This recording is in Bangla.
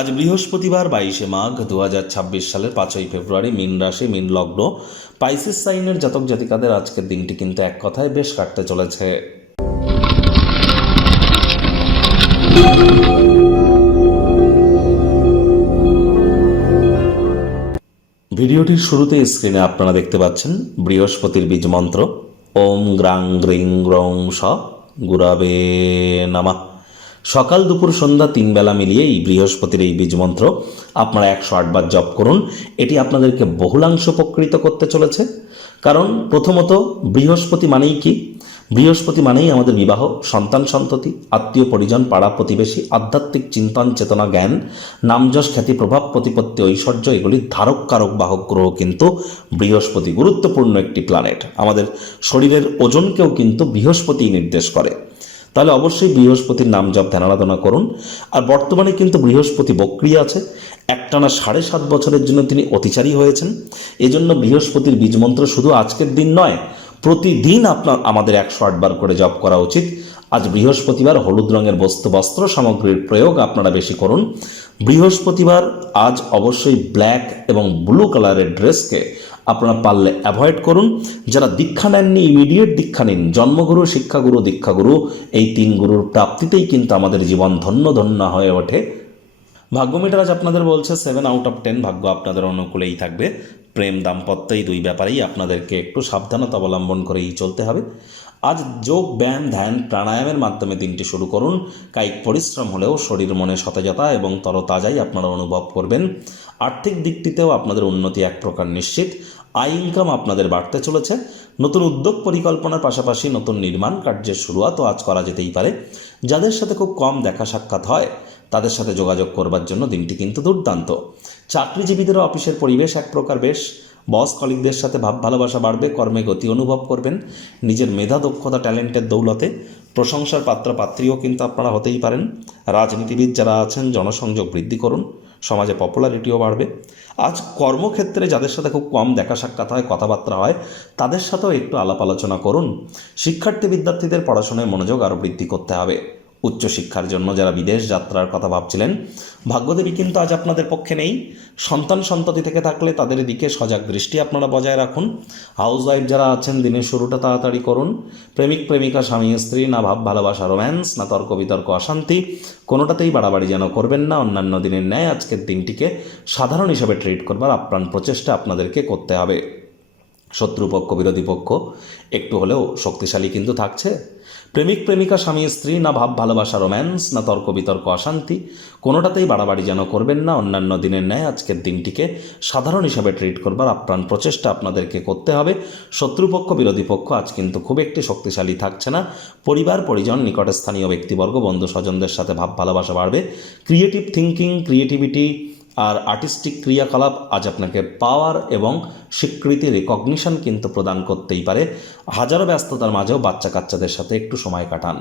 আজ বৃহস্পতিবার 22শে মাঘ 2026 সালের 5ই ফেব্রুয়ারি, মীন রাশি, মীন লগ্ন, পাইসিস সাইনের জাতক জাতিকাদের আজকের দিনটি কিন্তু এক কথায় বেশ কাটতে চলেছে। ভিডিওটির শুরুতে স্ক্রিনে আপনারা দেখতে পাচ্ছেন বৃহস্পতির বীজ মন্ত্র ওম গ্রাং গ্রিং গ্রং স গুরাবে নামা। সকাল দুপুর সন্ধ্যা 3 বেলা মিলিয়ে এই বৃহস্পতির এই বীজ মন্ত্র আপনারা 108 বার জপ করুন। এটি আপনাদেরকে বহুলাংশ উপকৃত করতে চলেছে। কারণ প্রথমত বৃহস্পতি মানেই কি? বৃহস্পতি মানেই আমাদের বিবাহ, সন্তান সন্ততি, আত্মীয় পরিজন, পাড়া প্রতিবেশী, আধ্যাত্মিক চিন্তন চেতনা, জ্ঞান, নামযশ, খ্যাতি, প্রভাব, প্রতিপত্তি, ঐশ্বর্য, এগুলির ধারক কারক বাহক গ্রহ কিন্তু বৃহস্পতি। গুরুত্বপূর্ণ একটি প্ল্যানেট, আমাদের শরীরের ওজনকেও কিন্তু বৃহস্পতি নির্দেশ করে। তাহলে অবশ্যই বৃহস্পতির নাম জপ ধ্যান আরাধনা করুন। আর বর্তমানে কিন্তু বৃহস্পতি বক্রী আছে, একটানা 7.5 বছরের জন্য তিনি অতিচারী হয়েছেন। এজন্য বৃহস্পতির বীজমন্ত্র শুধু আজকের দিন নয়, প্রতিদিন আমাদের 108 বার করে জপ করা উচিত। আজ বৃহস্পতিবার, হলুদ রঙের বস্ত্র সামগ্রীর প্রয়োগ আপনারা বেশি করুন। বৃহস্পতিবার আজ অবশ্যই ব্ল্যাক এবং ব্লু কালারের ড্রেসকে আপনারা পারলে অ্যাভয়েড করুন। যারা দীক্ষা নেননি, ইমিডিয়েট দীক্ষা নিন। জন্মগুরু, শিক্ষাগুরু, দীক্ষাগুরু, এই 3 গুরুর প্রাপ্তিতেই কিন্তু আমাদের জীবন ধন্য ধন্য হয়ে ওঠে। ভাগ্য মিটার আজ আপনাদের বলছে 7 আউট অফ 10, ভাগ্য আপনাদের অনুকূলেই থাকবে। প্রেম, দাম্পত্য, এই 2 ব্যাপারেই আপনাদেরকে একটু সাবধানতা অবলম্বন করেই চলতে হবে। আজ যোগ, ব্যায়াম, ধ্যান, প্রাণায়ামের মাধ্যমে দিনটি শুরু করুন। কায়িক পরিশ্রম হলেও শরীর মনে সতেজতা এবং তরতাজাই আপনারা অনুভব করবেন। আর্থিক দিকটিতেও আপনাদের উন্নতি এক প্রকার নিশ্চিত। আয় ইনকাম আপনাদের বাড়তে চলেছে। নতুন উদ্যোগ পরিকল্পনার পাশাপাশি নতুন নির্মাণ কার্যের শুরুয়াতও আজ করা যেতেই পারে। যাদের সাথে খুব কম দেখা সাক্ষাৎ হয় তাদের সাথে যোগাযোগ করবার জন্য দিনটি কিন্তু দুর্দান্ত। চাকরিজীবীদেরও অফিসের পরিবেশ এক প্রকার বেশ। বস কলিগদের সাথে ভাব ভালোবাসা বাড়বে। কর্মে গতি অনুভব করবেন। নিজের মেধা, দক্ষতা, ট্যালেন্টের দৌলতে প্রশংসার পাত্র পাত্রীও কিন্তু আপনারা হতেই পারেন। রাজনীতিবিদ যারা আছেন, জনসংযোগ বৃদ্ধি করুন, সমাজে পপুলারিটিও বাড়বে। আজ কর্মক্ষেত্রে যাদের সাথে খুব কম দেখা সাক্ষাৎ হয়, কথাবার্তা হয়, তাদের সাথেও একটু আলাপ আলোচনা করুন। শিক্ষার্থী বিদ্যার্থীদের পড়াশোনায় মনোযোগ আরও বৃদ্ধি করতে হবে। উচ্চশিক্ষার জন্য যারা বিদেশ যাত্রার কথা ভাবছিলেন, ভাগ্যদেবী কিন্তু আজ আপনাদের পক্ষে নেই। সন্তান সন্ততি থেকে থাকলে তাদের দিকে সজাগ দৃষ্টি আপনারা বজায় রাখুন। হাউসওয়াইফ যারা আছেন, দিনের শুরুটা তাড়াতাড়ি করুন। প্রেমিক প্রেমিকা, স্বামী স্ত্রী, না ভাব ভালোবাসা, রোম্যান্স, না তর্ক বিতর্ক, অশান্তি, কোনোটাতেই বাড়াবাড়ি যেন করবেন না। অন্যান্য দিনের ন্যায় আজকের দিনটিকে সাধারণ হিসাবে ট্রিট করবার আপ্রাণ প্রচেষ্টা আপনাদেরকে করতে হবে। শত্রুপক্ষ, বিরোধী পক্ষ একটু হলেও শক্তিশালী কিন্তু থাকছে। প্রেমিক প্রেমিকা, স্বামী স্ত্রী, না ভাব ভালোবাসা, রোম্যান্স, না তর্ক বিতর্ক, অশান্তি, কোনোটাতেই বাড়াবাড়ি যেন করবেন না। অন্যান্য দিনের ন্যায় আজকের দিনটিকে সাধারণ হিসাবে ট্রিট করবার আপ্রাণ প্রচেষ্টা আপনাদেরকে করতে হবে। শত্রুপক্ষ, বিরোধী পক্ষ আজ কিন্তু খুব একটি শক্তিশালী থাকছে না। পরিবার পরিজন, নিকটস্থানীয় ব্যক্তিবর্গ, বন্ধু স্বজনদের সাথে ভাব ভালোবাসা বাড়বে। ক্রিয়েটিভ থিঙ্কিং, ক্রিয়েটিভিটি আর আর্টিস্টিক ক্রিয়াকলাপ আজ আপনাকে পাওয়ার এবং স্বীকৃতি, রেকগনিশন কিন্তু প্রদান করতেই পারে। হাজারো ব্যস্ততার মাঝেও বাচ্চা কাচ্চাদের সাথে একটু সময় কাটান।